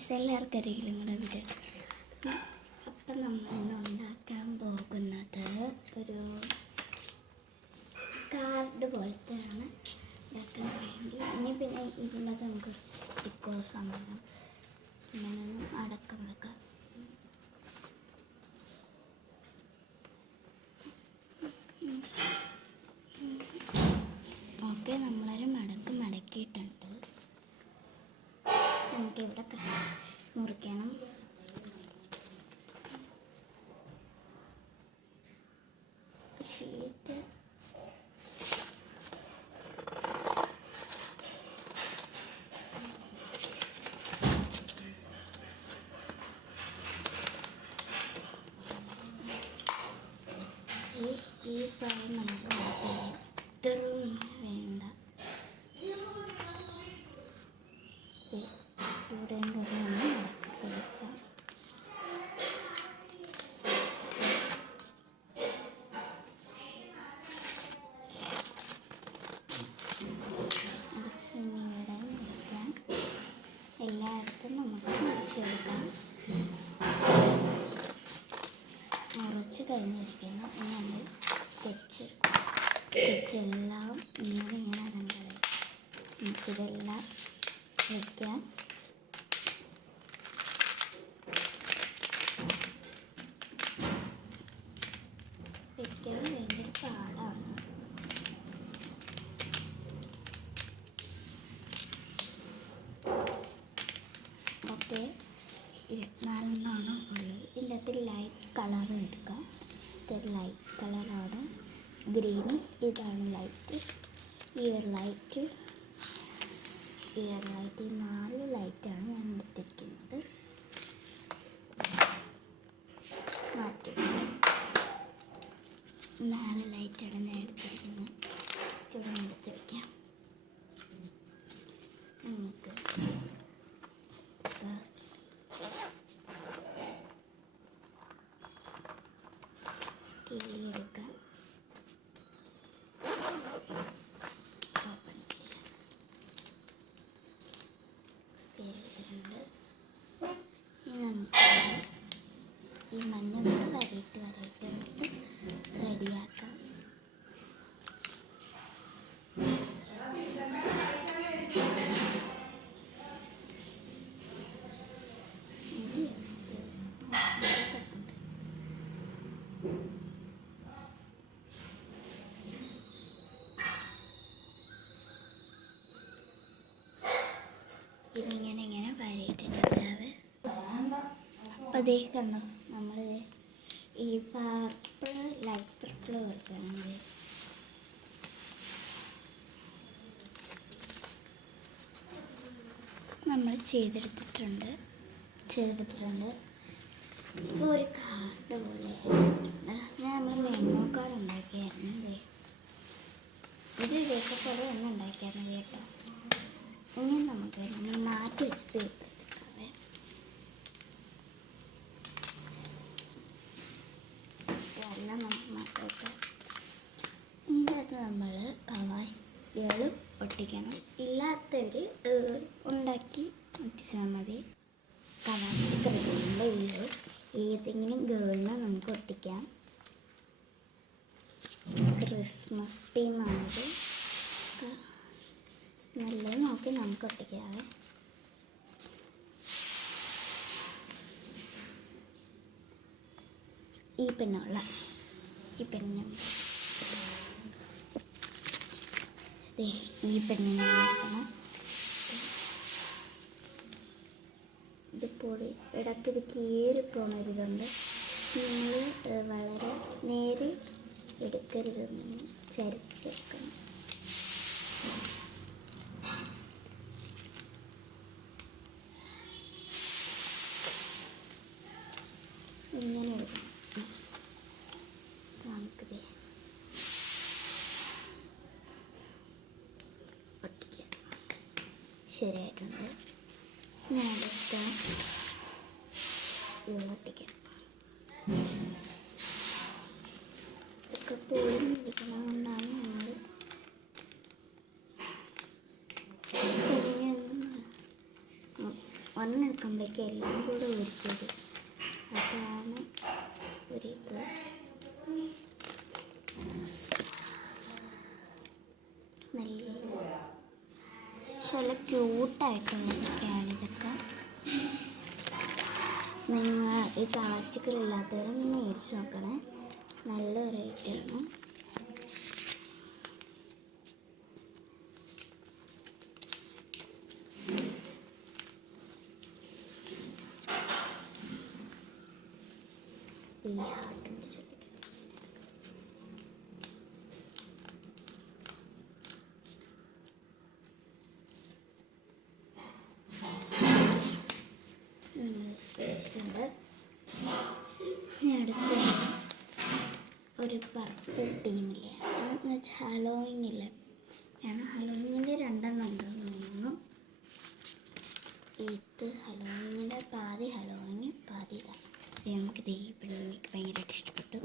Friends, എല്ലാവർക്കും അറിയില്ല നിങ്ങളുടെ വീഡിയോ. അപ്പം നമ്മളിന്ന് ഉണ്ടാക്കാൻ പോകുന്നത് ഒരു കാർഡ് പോലത്തെയാണ് ഉണ്ടാക്കാൻ വേണ്ടി. ഇനി പിന്നെ ഇതിനകത്ത് നമുക്ക് സ്റ്റിക്കേഴ്സ് ഉണ്ടാക്കാം. ഇങ്ങനെ അടക്കം വെക്കാം. ഓക്കെ, നമ്മളൊരു മടക്കിയിട്ടുണ്ട്. നമുക്കിവിടെ മുറിക്കണം. ഷീറ്റ് ഈ പഴം നമുക്ക് ഇത്രയും വേണ്ട. ഇവിടെയും കൂടെ ഒന്ന് കൊടുക്കാം. ഇവിടെ മുറിക്കാം. എല്ലായിടത്തും നമുക്ക് മുറിച്ചെടുക്കാം. മുറിച്ച് കഴിഞ്ഞിരിക്കുന്നു. നമ്മൾ സ്കെച്ച് എല്ലാം ഇങ്ങനെ ഇടേണ്ടത്. നമുക്കിതെല്ലാം വയ്ക്കാം. വയ്ക്കാൻ ഭയങ്കര പാടാണ്. ഓക്കെ, 24 ഉള്ളത്. ഇതിൻ്റെ അകത്ത് ലൈറ്റ് കളർ എടുക്കാം. ഇത് ലൈറ്റ് കളറാണ്, ഗ്രീൻ. ഇതാണ് ലൈറ്റ്. ഈ ഒരു ലൈറ്റ്, ഈ 4 ലൈറ്റാണ് ഞാൻ എടുത്തിരിക്കുന്നത്. മാറ്റി 4 ലൈറ്റാണ് ഞാൻ എടുത്തിരിക്കുന്നത്. ഇവിടെ എടുത്ത് വയ്ക്കാം. നമുക്ക് സ്കെയിൽ എടുക്കാം. ഓപ്പൺ ചെയ്യാം. സ്കെയിൽ എടുത്തിട്ടുണ്ട്. ഇനി നമുക്ക് ഈ മഞ്ഞ കൊണ്ട് വരയിട്ട് നമുക്ക് റെഡിയാക്കാം. ഇതിങ്ങനെ വരയിട്ടുണ്ടാവേ. അപ്പം അതേ കണ്ടോ, നമ്മളിത് ഈ പർപ്പിൾ, ലൈറ്റ് പർപ്പിൾ കൊടുക്കുകയാണെങ്കിൽ നമ്മൾ ചെയ്തെടുത്തിട്ടുണ്ട്. ഇപ്പോൾ ഒരു കാർഡ് പോലെ നമ്മൾ മെമ്മോ കാർഡ് ഉണ്ടാക്കിയായിരുന്നു. ഇത് ഇതേപോലെ തന്നെ ഉണ്ടാക്കിയായിരുന്നു കേട്ടോ. ഇനി നമുക്ക് നമ്മൾ മാറ്റി വെച്ച് പേപ്പർ എടുക്കാവേ. ഇതെല്ലാം നമുക്ക് മാറ്റി വയ്ക്കാം. ഇതിനകത്ത് നമ്മൾ കവാസുകൾ ഒട്ടിക്കണം. ഇല്ലാത്തവർ ഉണ്ടാക്കി ഒട്ടിച്ചാൽ മതി. കവാസ് ക്രീമിൻ്റെ ഏതെങ്കിലും ഗേളിനെ നമുക്ക് ഒട്ടിക്കാം. ക്രിസ്മസ് ടീമാണത്. നല്ലത് നോക്കി നമുക്ക് ഒട്ടിക്കാവേ. ഈ പെണ്ണ് ഈ പെണ്ണിനെ നോക്കണം. ഇതിപ്പോൾ ഇടയ്ക്കിത് കീറിപ്പോണൊരിതുണ്ട്. നിങ്ങൾ വളരെ നേരെ എടുക്കരുതെന്ന് ചരിച്ചെടുക്കണം. ഇങ്ങനെ എടുക്കണം. നമുക്കിത് ഒട്ടിക്കാം. ശരിയായിട്ടുണ്ട്. ഞാൻ ഒട്ടിക്കാം. ഇതൊക്കെ പൊളിഞ്ഞിരിക്കണതുകൊണ്ടാണ് നമ്മൾ ഒരെണ്ണം എടുക്കുമ്പോഴേക്കും എല്ലാം കൂടെ ഒരുക്കിയത്. അതാണ് ഒരിത്. നല്ല ക്യൂട്ടായിട്ടുള്ളതൊക്കെയാണ് ഇതൊക്കെ. നിങ്ങൾ ഈ പ്ലാസ്റ്റിക്കിലില്ലാത്തവരൊന്ന് മേടിച്ച് നോക്കണേ, നല്ല റേറ്റാണ്. ഈ ഹാർട്ട് പിടിച്ചിട്ട് വെച്ചിട്ടുണ്ട്. ഇനി അടുത്ത ഒരു പർപ്പിൾ ടീമില്ലേ, എന്ന് വെച്ചാൽ ഹലോയിങ്ങില്ലേ, ഞാൻ ഹലോയിങ്ങിൻ്റെ 2 ഉണ്ടെന്ന് തോന്നുന്നു. ഇത് ഹലോയിങ്ങിൻ്റെ പാതി ഹലോയിങ് പാതി ഇതാണ്. ഇത് നമുക്കിത് ഈ പെണ്ണിക്ക് ഭയങ്കരമായിട്ട് ഇഷ്ടപ്പെട്ടു.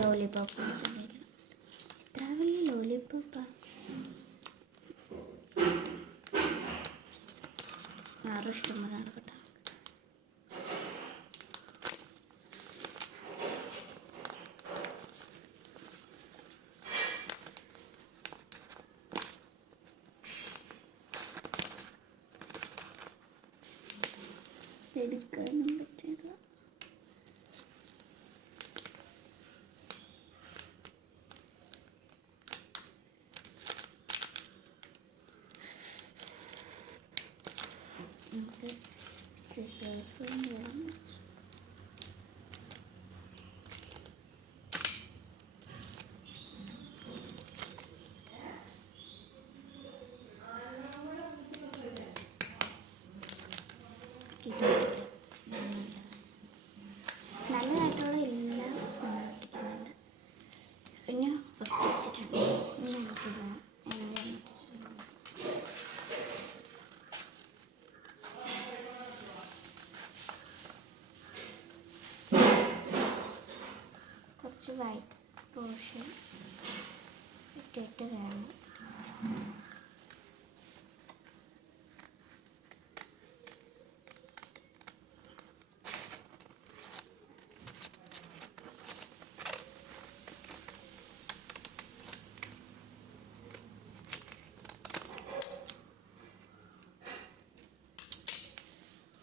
ലോലിപോപ്പ് വെച്ചിട്ടുണ്ടായിരിക്കണം. എത്ര വലിയ ലോലിപോപ്പാണ്. 6 ഇഷ്ടംപോലെ നടക്കട്ടെ. എടുക്കാനും പറ്റില്ല. നമുക്ക് സിസേഴ്സും വേണം. നല്ലതായിട്ടുള്ള എല്ലാം ഒട്ടിക്കുന്നുണ്ട്. പിന്നെ ഒട്ടിച്ചിട്ടുണ്ട്. ഇനി നമുക്കിത് കുറച്ച് വൈറ്റ് പോർഷൻ ഇട്ടിട്ട് വേണം.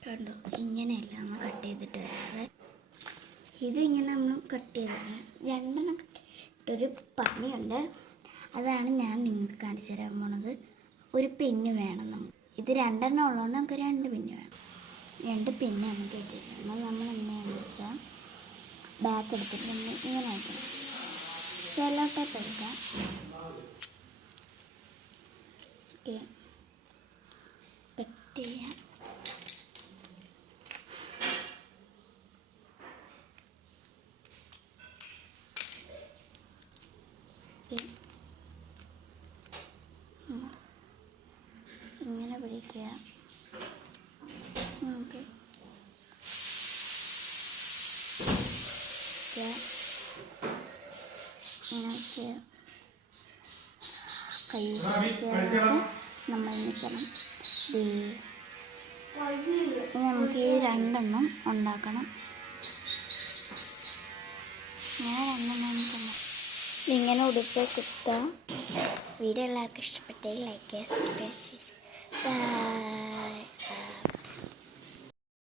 കണ്ടോ, ഇങ്ങനെയല്ല നമ്മൾ കട്ട് ചെയ്തിട്ട് വരാതെ. ഇതിങ്ങനെ നമ്മൾ കട്ട് ചെയ്തിട്ട് 2 കട്ടിട്ടൊരു പണിയുണ്ട്. അതാണ് ഞാൻ നിങ്ങൾക്ക് കാണിച്ചു തരാൻ പോണത്. ഒരു പിന്ന് വേണം നമുക്ക്. ഇത് 2 ഉള്ളതുകൊണ്ട് നമുക്ക് 2 പിന്ന് വേണം. 2 പിന്ന് നമുക്ക് ഇട്ടിട്ടുണ്ട്. നമ്മൾ എങ്ങനെയാണെന്ന് വെച്ചാൽ ബാക്ക് എടുത്തിട്ട് നമ്മൾ ഇങ്ങനെ ആക്കണം. സെല്ലോ ടേപ്പ് എടുക്കാം. ഓക്കെ, കട്ട് ചെയ്യാം. ഇങ്ങനെ പിടിക്കുക. നമുക്ക് കൈ നമ്മൾ നിൽക്കണം. നമുക്ക് ഈ 2 ഉണ്ടാക്കണം. ഇങ്ങനെ ഉടുപ്പ് കുത്താം. വീഡിയോ എല്ലാവർക്കും ഇഷ്ടപ്പെട്ടെങ്കിൽ ലൈക്ക് ചെയ്യുക, സബ്സ്ക്രൈബ് ചെയ്യുക.